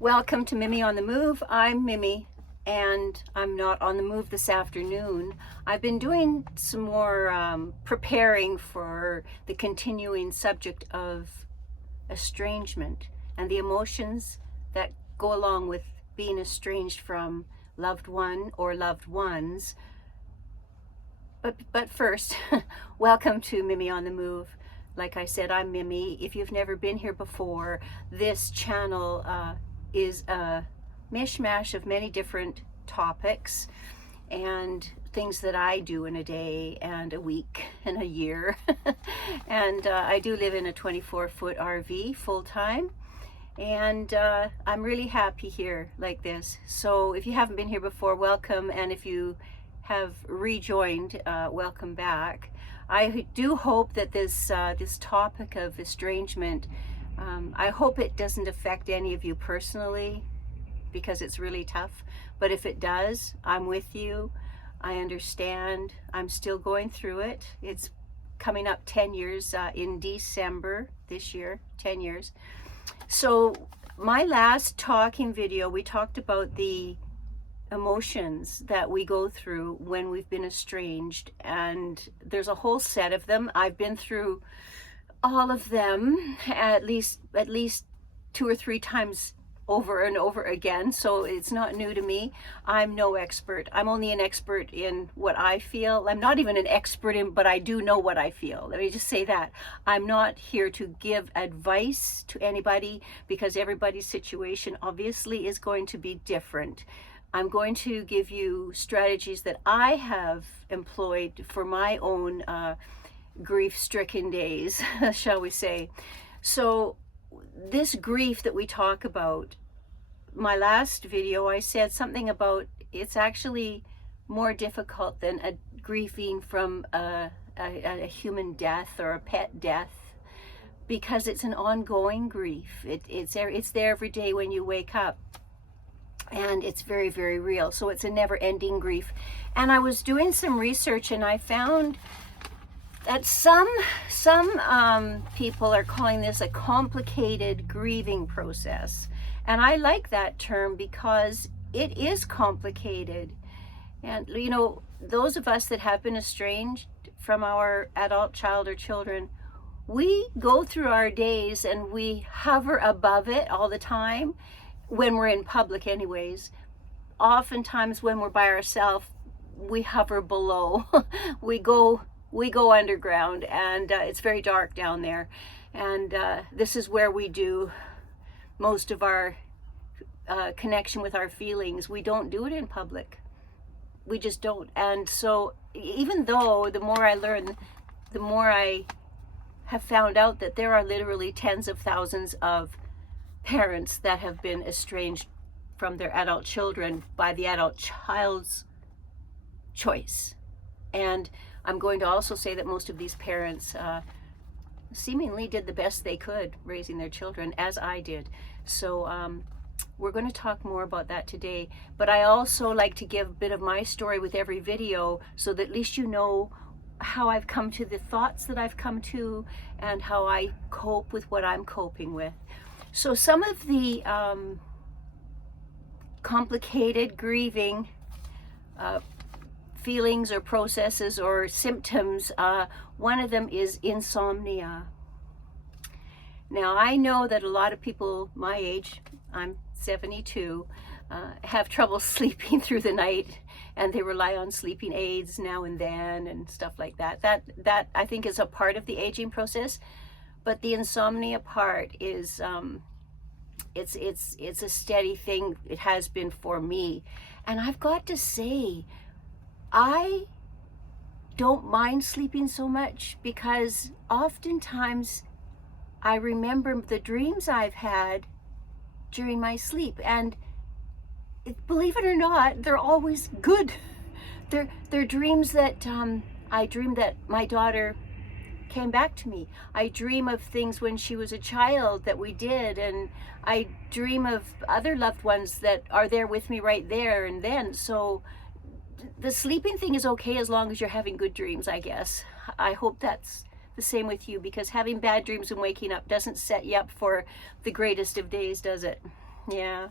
Welcome to Mimi on the Move. I'm Mimi and I'm not on the move this afternoon. I've been doing some more preparing for the continuing subject of estrangement and the emotions that go along with being estranged from loved one or loved ones. But first, welcome to Mimi on the Move. Like I said, I'm Mimi. If you've never been here before, this channel is a mishmash of many different topics and things that I do in a day and a week and a year. And I do live in a 24-foot RV full-time, and I'm really happy here like this. So if you haven't been here before, welcome, and if you have rejoined, welcome back. I do hope that this topic of estrangement, I hope it doesn't affect any of you personally, because it's really tough. But if it does, I'm with you. I understand. I'm still going through it. It's coming up 10 years in December this year, 10 years. So my last talking video, we talked about the emotions that we go through when we've been estranged, and there's a whole set of them. I've been through all of them at least 2 or 3 times over and over again, so it's not new to me. I'm no expert. I'm only an expert in what I feel. I'm not even an expert in, but I do know what I feel. Let me just say that. I'm not here to give advice to anybody, because everybody's situation obviously is going to be different. I'm going to give you strategies that I have employed for my own grief-stricken days, shall we say. So this grief that we talk about, my last video, I said something about it's actually more difficult than grieving from a human death or a pet death, because it's an ongoing grief. It's there every day when you wake up, and it's very, very real. So it's a never-ending grief. And I was doing some research, and I found that some people are calling this a complicated grieving process. And I like that term because it is complicated. And you know, those of us that have been estranged from our adult child or children, we go through our days and we hover above it all the time, when we're in public anyways. Oftentimes when we're by ourselves, we hover below. we go underground, and it's very dark down there, and this is where we do most of our connection with our feelings. We don't do it in public. We just don't. And so even though the more I learn, the more I have found out that there are literally tens of thousands of parents that have been estranged from their adult children by the adult child's choice. And I'm going to also say that most of these parents seemingly did the best they could raising their children, as I did. So we're going to talk more about that today. But I also like to give a bit of my story with every video, so that at least you know how I've come to the thoughts that I've come to, and how I cope with what I'm coping with. So some of the complicated grieving feelings or processes or symptoms, one of them is insomnia. Now, I know that a lot of people my age, I'm 72, have trouble sleeping through the night, and they rely on sleeping aids now and then and stuff like that. That I think is a part of the aging process. But the insomnia part is, it's a steady thing. It has been for me. And I've got to say, I don't mind sleeping so much, because oftentimes I remember the dreams I've had during my sleep. And believe it or not, they're always good. They're dreams that I dreamed that my daughter came back to me. I dream of things when she was a child that we did, and I dream of other loved ones that are there with me right there and then. So the sleeping thing is okay as long as you're having good dreams, I guess. I hope that's the same with you, because having bad dreams and waking up doesn't set you up for the greatest of days, does it? Yeah.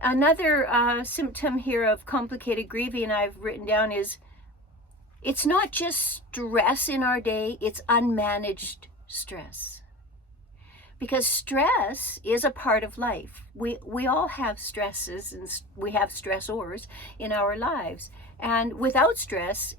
Another symptom here of complicated grieving I've written down is it's not just stress in our day, it's unmanaged stress. Because stress is a part of life. We all have stresses and we have stressors in our lives. And without stress,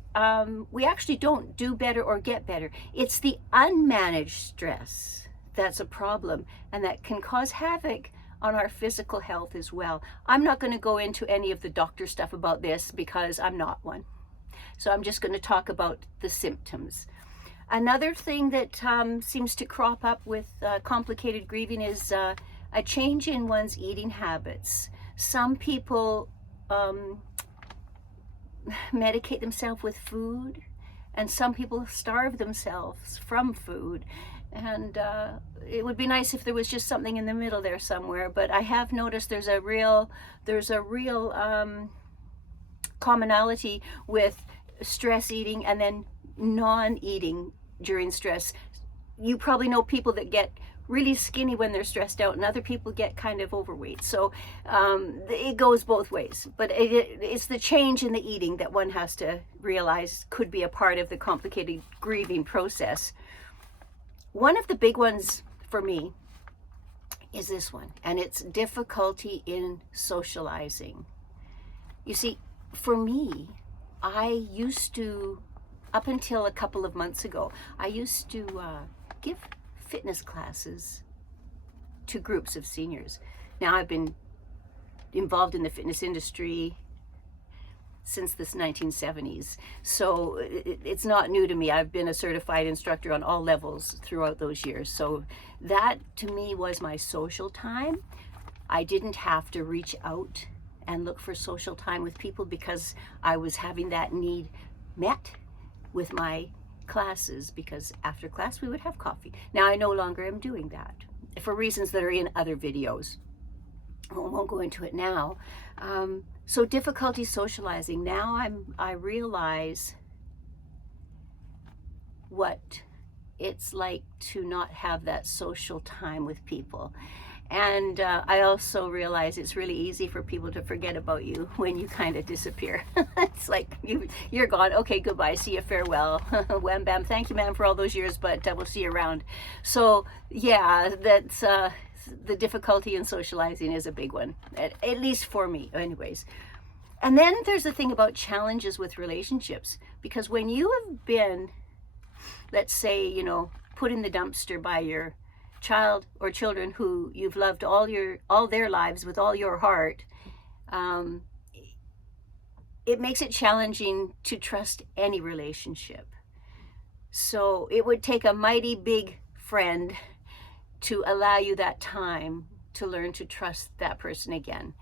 we actually don't do better or get better. It's the unmanaged stress that's a problem and that can cause havoc on our physical health as well. I'm not going to go into any of the doctor stuff about this because I'm not one. So I'm just going to talk about the symptoms. Another thing that seems to crop up with complicated grieving is a change in one's eating habits. Some people medicate themselves with food, and some people starve themselves from food. And it would be nice if there was just something in the middle there somewhere. But I have noticed there's a real commonality with stress eating and then non-eating during stress. You probably know people that get really skinny when they're stressed out, and other people get kind of overweight. So it goes both ways. But it's the change in the eating that one has to realize could be a part of the complicated grieving process. One of the big ones for me is this one, and it's difficulty in socializing. You see, for me, I used to, up until a couple of months ago, I used to give fitness classes to groups of seniors. Now I've been involved in the fitness industry since the 1970s, so it's not new to me. I've been a certified instructor on all levels throughout those years. So that to me was my social time. I didn't have to reach out and look for social time with people because I was having that need met with my classes, because after class we would have coffee. Now I no longer am doing that for reasons that are in other videos. I won't go into it now. So difficulty socializing. Now I realize what it's like to not have that social time with people. And I also realize it's really easy for people to forget about you when you kind of disappear. It's like you're gone. Okay, goodbye. See you. Farewell. Wham bam. Thank you, ma'am, for all those years, but we'll see you around. So yeah, that's the difficulty in socializing is a big one, at least for me, anyways. And then there's the thing about challenges with relationships, because when you have been, let's say, put in the dumpster by your child or children who you've loved all their lives with all your heart, it makes it challenging to trust any relationship. So it would take a mighty big friend to allow you that time to learn to trust that person again.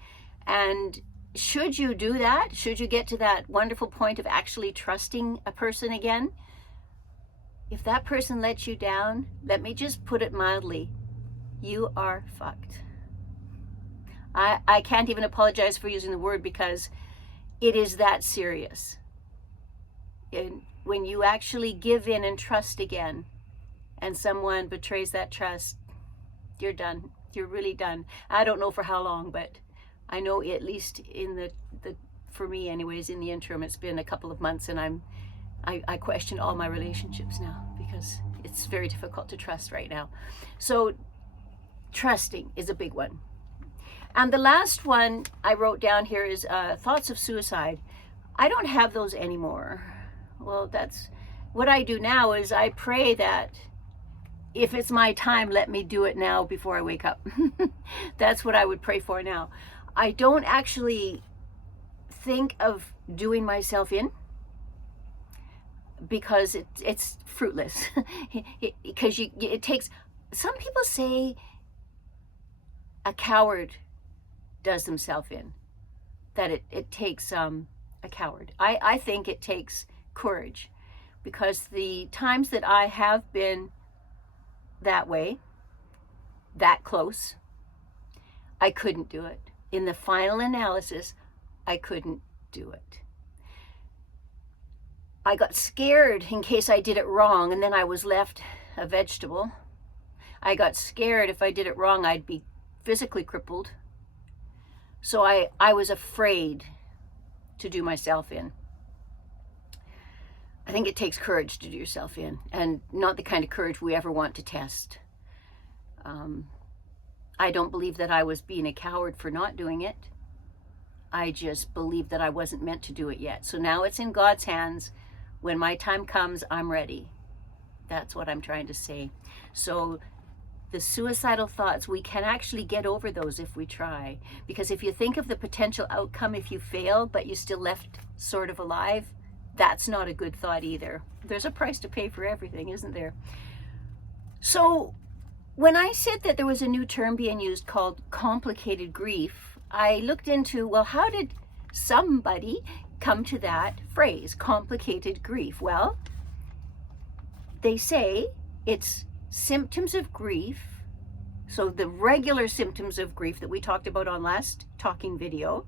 And should you do that, should you get to that wonderful point of actually trusting a person again, if that person lets you down, let me just put it mildly, you are fucked. I can't even apologize for using the word, because it is that serious. And when you actually give in and trust again, and someone betrays that trust, you're done. You're really done. I don't know for how long, but I know at least in the for me anyways, in the interim, it's been a couple of months, and I question all my relationships now because it's very difficult to trust right now. So trusting is a big one. And the last one I wrote down here is thoughts of suicide. I don't have those anymore. Well, that's what I do now is I pray that if it's my time, let me do it now before I wake up. That's what I would pray for now. I don't actually think of doing myself in, because it's fruitless. Because it takes, some people say a coward does themselves in, that it takes a coward. I think it takes courage, because the times that I have been that way, that close, I couldn't do it. In the final analysis, I couldn't do it. I got scared in case I did it wrong, and then I was left a vegetable. I got scared if I did it wrong, I'd be physically crippled So I was afraid to do myself in. I think it takes courage to do yourself in, and not the kind of courage we ever want to test. I don't believe that I was being a coward for not doing it. I just believe that I wasn't meant to do it yet. So now it's in God's hands. When my time comes, I'm ready. That's what I'm trying to say. So the suicidal thoughts, we can actually get over those if we try. Because if you think of the potential outcome if you fail, but you still left sort of alive, that's not a good thought either. There's a price to pay for everything, isn't there? So when I said that there was a new term being used called complicated grief, I looked into, well, how did somebody come to that phrase, complicated grief? Well, they say it's symptoms of grief. So the regular symptoms of grief that we talked about on last talking video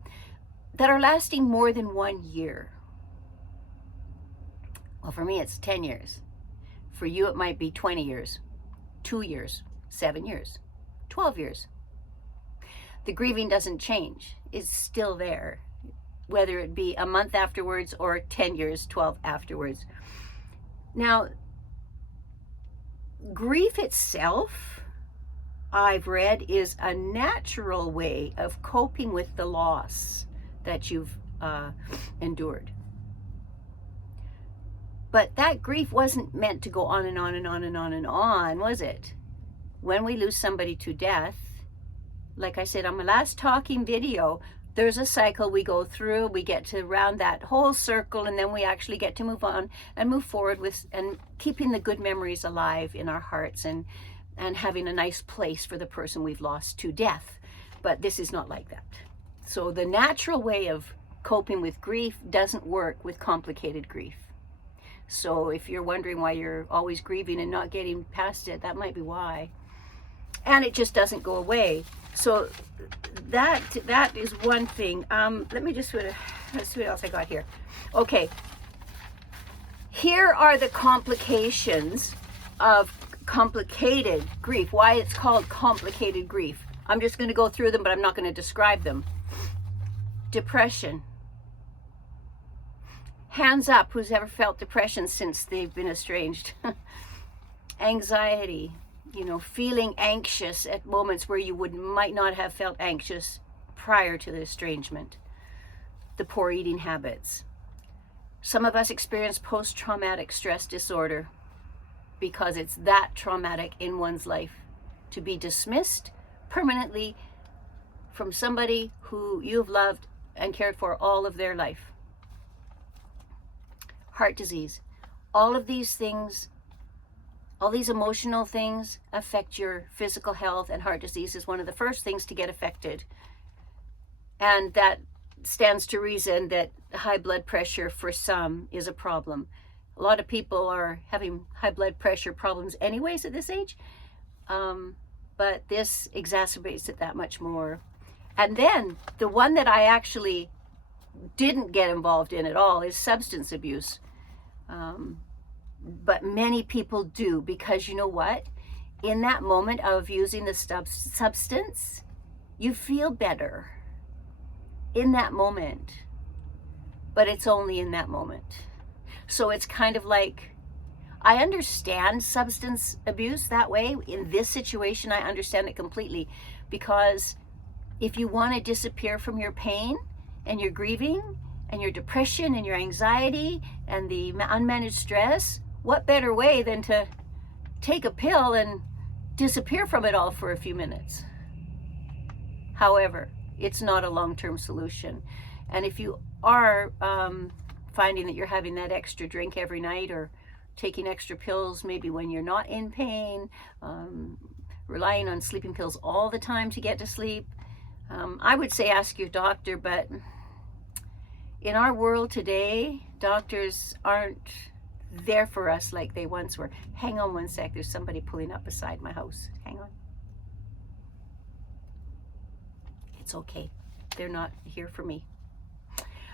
that are lasting more than 1 year. Well, for me, it's 10 years. For you, it might be 20 years, 2 years, 7 years, 12 years. The grieving doesn't change. It's still there, whether it be a month afterwards or 10 years, 12 afterwards. Now, grief itself, I've read, is a natural way of coping with the loss that you've endured. But that grief wasn't meant to go on and on and on and on and on, was it? When we lose somebody to death, like I said on my last talking video, there's a cycle we go through. We get to round that whole circle, and then we actually get to move on and move forward with and keeping the good memories alive in our hearts and having a nice place for the person we've lost to death. But this is not like that. So the natural way of coping with grief doesn't work with complicated grief. So if you're wondering why you're always grieving and not getting past it, that might be why. And it just doesn't go away. So that is one thing. Let me just let's see what else I got here. Okay. Here are the complications of complicated grief. Why it's called complicated grief. I'm just going to go through them, but I'm not going to describe them. Depression. Hands up, who's ever felt depression since they've been estranged? Anxiety, feeling anxious at moments where you might not have felt anxious prior to the estrangement. The poor eating habits. Some of us experience post-traumatic stress disorder because it's that traumatic in one's life to be dismissed permanently from somebody who you've loved and cared for all of their life. Heart disease. All of these things, all these emotional things affect your physical health, and heart disease is one of the first things to get affected. And that stands to reason that high blood pressure for some is a problem. A lot of people are having high blood pressure problems anyways at this age, but this exacerbates it that much more. And then the one that I actually didn't get involved in at all is substance abuse. But many people do, because you know what? In that moment of using the substance, you feel better in that moment, but it's only in that moment. So it's kind of like, I understand substance abuse that way. In this situation, I understand it completely, because if you want to disappear from your pain and your grieving and your depression and your anxiety and the unmanaged stress, what better way than to take a pill and disappear from it all for a few minutes? However, it's not a long-term solution. And if you are finding that you're having that extra drink every night, or taking extra pills maybe when you're not in pain, relying on sleeping pills all the time to get to sleep, I would say ask your doctor. But in our world today, doctors aren't there for us like they once were. Hang on one sec, there's somebody pulling up beside my house. Hang on. It's okay. They're not here for me.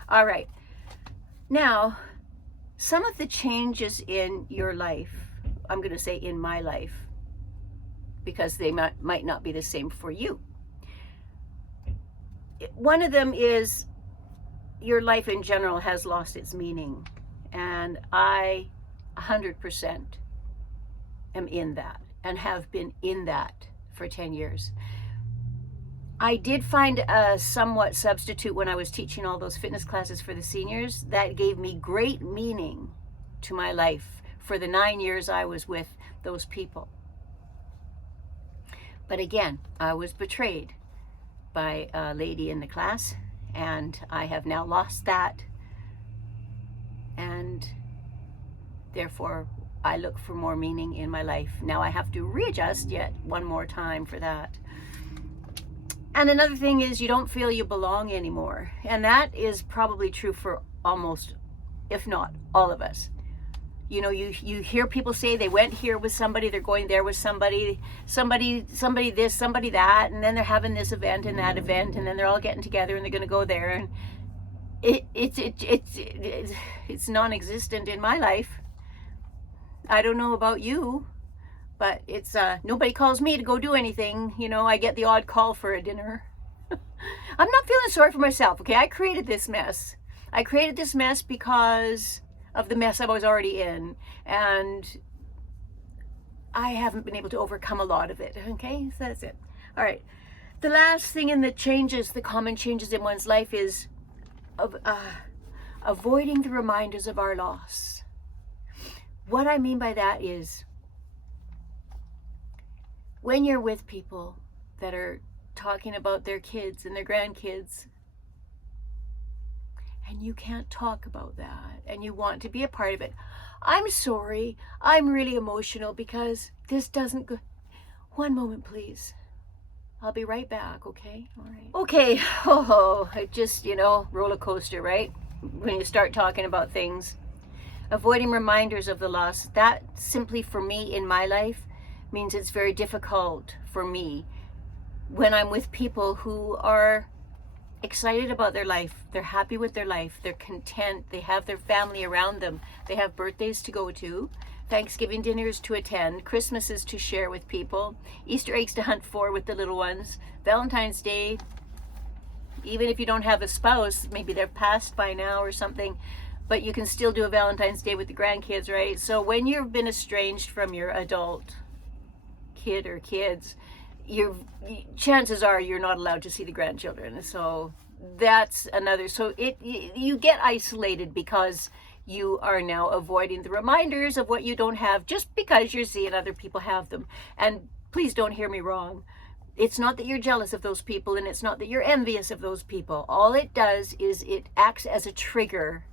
All right. Now, some of the changes in your life, I'm going to say in my life, because they might not be the same for you. one of them is your life in general has lost its meaning. And I 100% am in that and have been in that for 10 years. I did find a somewhat substitute when I was teaching all those fitness classes for the seniors that gave me great meaning to my life for the 9 years I was with those people. But again, I was betrayed by a lady in the class, and I have now lost that, and therefore I look for more meaning in my life. Now I have to readjust yet one more time for that. And another thing is you don't feel you belong anymore. And that is probably true for almost, if not all of us. You know, you hear people say they went here with somebody, they're going there with somebody this, somebody that, and then they're having this event and that event, and then they're all getting together and they're going to go there. And it's non-existent in my life. I don't know about you, but it's nobody calls me to go do anything. You know, I get the odd call for a dinner. I'm not feeling sorry for myself, okay? I created this mess. I created this mess because of the mess I was already in, and I haven't been able to overcome a lot of it, okay? So that's it. All right. The last thing in the changes, the common changes in one's life is avoiding the reminders of our loss. What I mean by that is when you're with people that are talking about their kids and their grandkids, and you can't talk about that, and you want to be a part of it. I'm sorry, I'm really emotional because this doesn't go. One moment, please. I'll be right back, okay? All right. Okay, it just, roller coaster, right? When you start talking about things. Avoiding reminders of the loss, that simply for me in my life means it's very difficult for me when I'm with people who are excited about their life, they're happy with their life, they're content, they have their family around them, they have birthdays to go to, Thanksgiving dinners to attend, Christmases to share with people, Easter eggs to hunt for with the little ones, Valentine's Day, even if you don't have a spouse, maybe they're passed by now or something, but you can still do a Valentine's Day with the grandkids, right? So when you've been estranged from your adult kid or kids, chances are you're not allowed to see the grandchildren. So that's another. So you get isolated because you are now avoiding the reminders of what you don't have just because you're seeing other people have them. And please don't hear me wrong. It's not that you're jealous of those people, and it's not that you're envious of those people. All it does is it acts as a trigger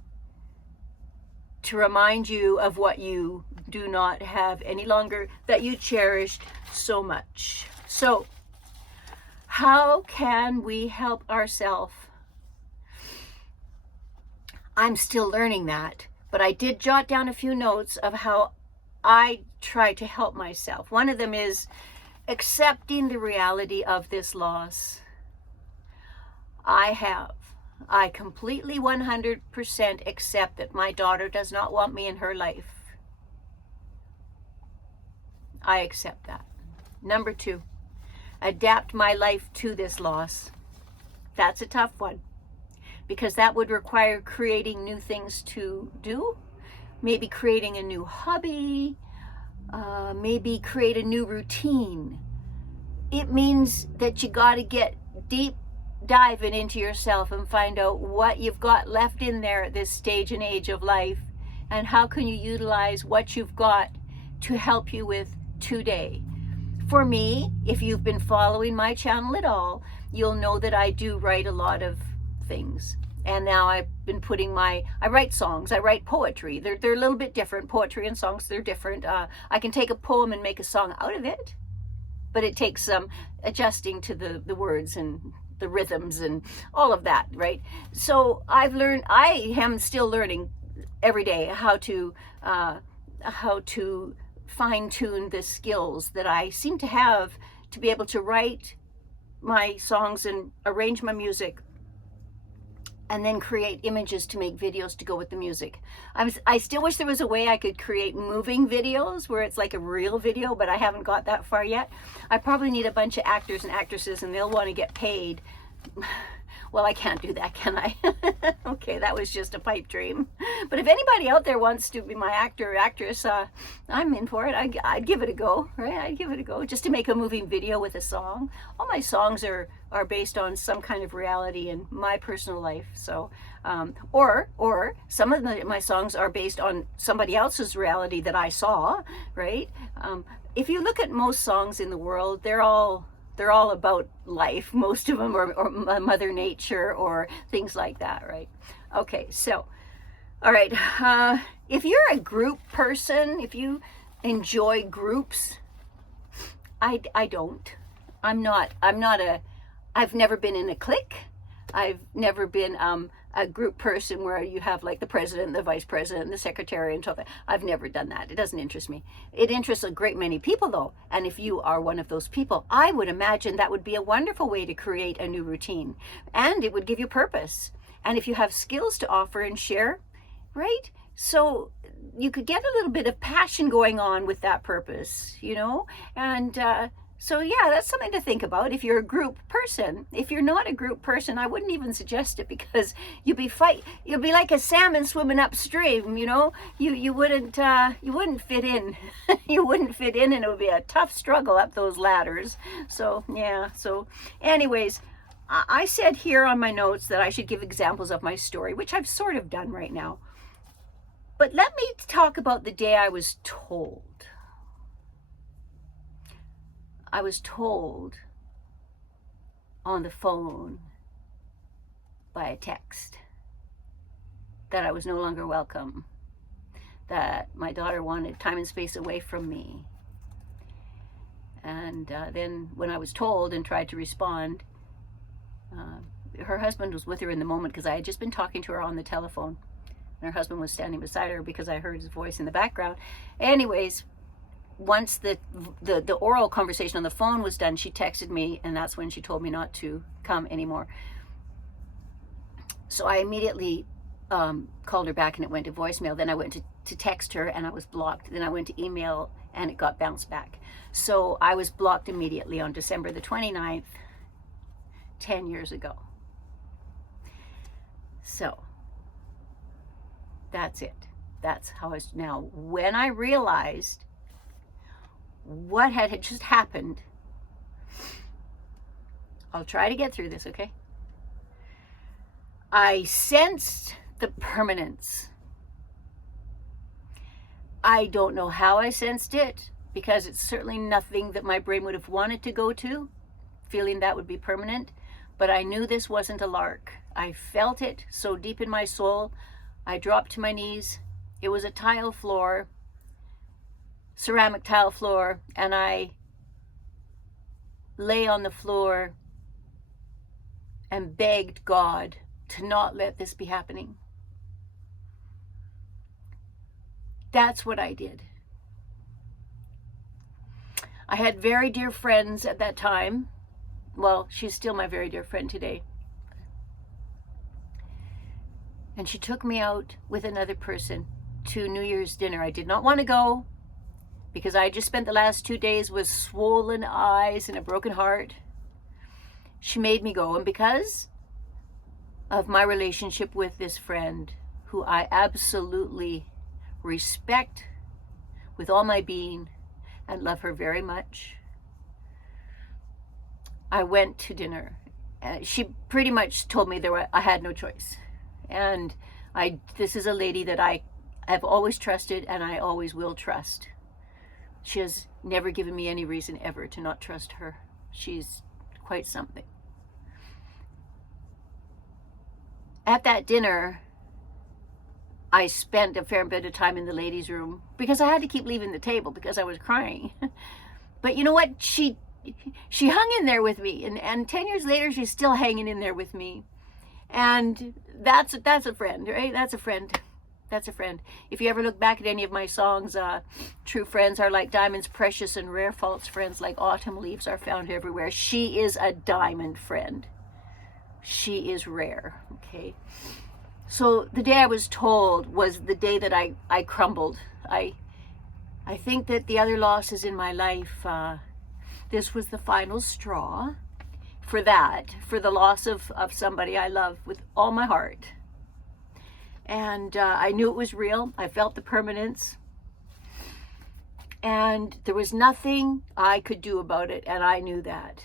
to remind you of what you do not have any longer that you cherished so much. So, how can we help ourselves? I'm still learning that, but I did jot down a few notes of how I try to help myself. One of them is accepting the reality of this loss. I completely 100% accept that my daughter does not want me in her life. I accept that. Number 2, adapt my life to this loss. That's a tough one because that would require creating new things to do, maybe creating a new hobby, maybe create a new routine. It means that you got to get deep diving into yourself and find out what you've got left in there at this stage and age of life, and how can you utilize what you've got to help you with today. For me, if you've been following my channel at all, you'll know that I do write a lot of things. And now I've been I write songs, I write poetry. They're a little bit different. Poetry and songs, they're different. I can take a poem and make a song out of it, but it takes some adjusting to the words and the rhythms and all of that, right? So I am still learning every day how to fine-tune the skills that I seem to have to be able to write my songs and arrange my music and then create images to make videos to go with the music. I still wish there was a way I could create moving videos where it's like a real video, but I haven't got that far yet. I probably need a bunch of actors and actresses, and they'll want to get paid. Well, I can't do that, can I? Okay, that was just a pipe dream. But if anybody out there wants to be my actor or actress, I'm in for it. I'd give it a go, right? I'd give it a go, just to make a moving video with a song. All my songs are based on some kind of reality in my personal life. So, or some of my songs are based on somebody else's reality that I saw, right? If you look at most songs in the world, they're all about life, most of them, or Mother Nature or things like that, right? Okay, so, all right, if you're a group person, if you enjoy groups, I don't. I've never been in a clique. I've never been a group person where you have like the president, the vice president, the secretary, and so on. I've never done that. It doesn't interest me. It interests a great many people though. And if you are one of those people, I would imagine that would be a wonderful way to create a new routine. And it would give you purpose. And if you have skills to offer and share, right? So you could get a little bit of passion going on with that purpose, you know? And so yeah, that's something to think about if you're a group person. If you're not a group person, I wouldn't even suggest it, because you'll be like a salmon swimming upstream, you know? You wouldn't fit in. You wouldn't fit in, and it would be a tough struggle up those ladders. So yeah, so anyways, I said here on my notes that I should give examples of my story, which I've sort of done right now. But let me talk about the day I was told. I was told on the phone by a text that I was no longer welcome, that my daughter wanted time and space away from me. And then when I was told and tried to respond, her husband was with her in the moment, because I had just been talking to her on the telephone. And her husband was standing beside her because I heard his voice in the background. Anyways, once the oral conversation on the phone was done, she texted me, and that's when she told me not to come anymore. So I immediately called her back, and it went to voicemail. Then I went to text her, and I was blocked. Then I went to email, and it got bounced back. So I was blocked immediately on December the 29th, 10 years ago. So that's it. That's how it's now. When I realized what had just happened, I'll try to get through this, okay? I sensed the permanence. I don't know how I sensed it, because it's certainly nothing that my brain would have wanted to go to, feeling that would be permanent. But I knew this wasn't a lark. I felt it so deep in my soul. I dropped to my knees. It was a tile floor, ceramic tile floor, and I lay on the floor and begged God to not let this be happening. That's what I did. I had very dear friends at that time. Well, she's still my very dear friend today. And she took me out with another person to New Year's dinner. I did not want to go, because I just spent the last 2 days with swollen eyes and a broken heart. She made me go, and because of my relationship with this friend, who I absolutely respect with all my being and love her very much, I went to dinner. She pretty much told me I had no choice. And this is a lady that I have always trusted, and I always will trust. She has never given me any reason ever to not trust her. She's quite something. At that dinner, I spent a fair bit of time in the ladies' room, because I had to keep leaving the table because I was crying. But you know what? She hung in there with me, and 10 years later, she's still hanging in there with me. And that's a friend, right? That's a friend. That's a friend. If you ever look back at any of my songs, true friends are like diamonds, precious and rare. False friends like autumn leaves are found everywhere. She is a diamond friend. She is rare, okay? So the day I was told was the day that I crumbled. I think that the other losses in my life, this was the final straw. for that, for the loss of somebody I love with all my heart. And I knew it was real. I felt the permanence. And there was nothing I could do about it, and I knew that.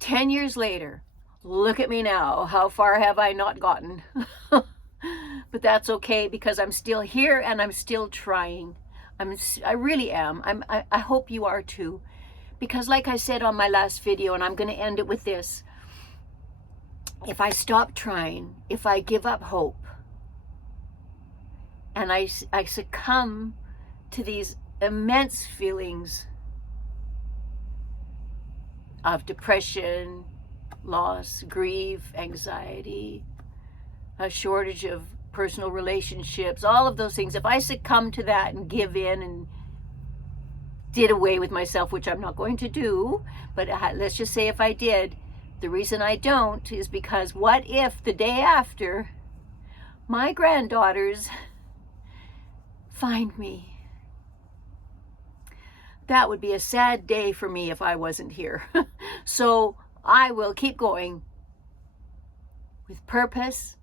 10 years later, look at me now. How far have I not gotten? But that's okay, because I'm still here and I'm still trying. I really am. I hope you are too. Because like I said on my last video, and I'm going to end it with this, if I stop trying, if I give up hope, and I succumb to these immense feelings of depression, loss, grief, anxiety, a shortage of personal relationships, all of those things, if I succumb to that and give in and did away with myself, which I'm not going to do, but let's just say if I did, the reason I don't is because what if the day after my granddaughters find me? That would be a sad day for me if I wasn't here. So I will keep going with purpose.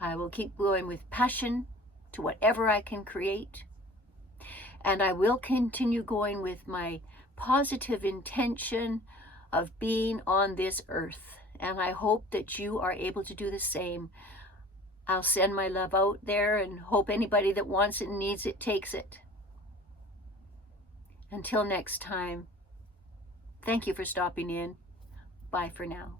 I will keep going with passion to whatever I can create. And I will continue going with my positive intention of being on this earth. And I hope that you are able to do the same. I'll send my love out there and hope anybody that wants it and needs it takes it. Until next time, thank you for stopping in. Bye for now.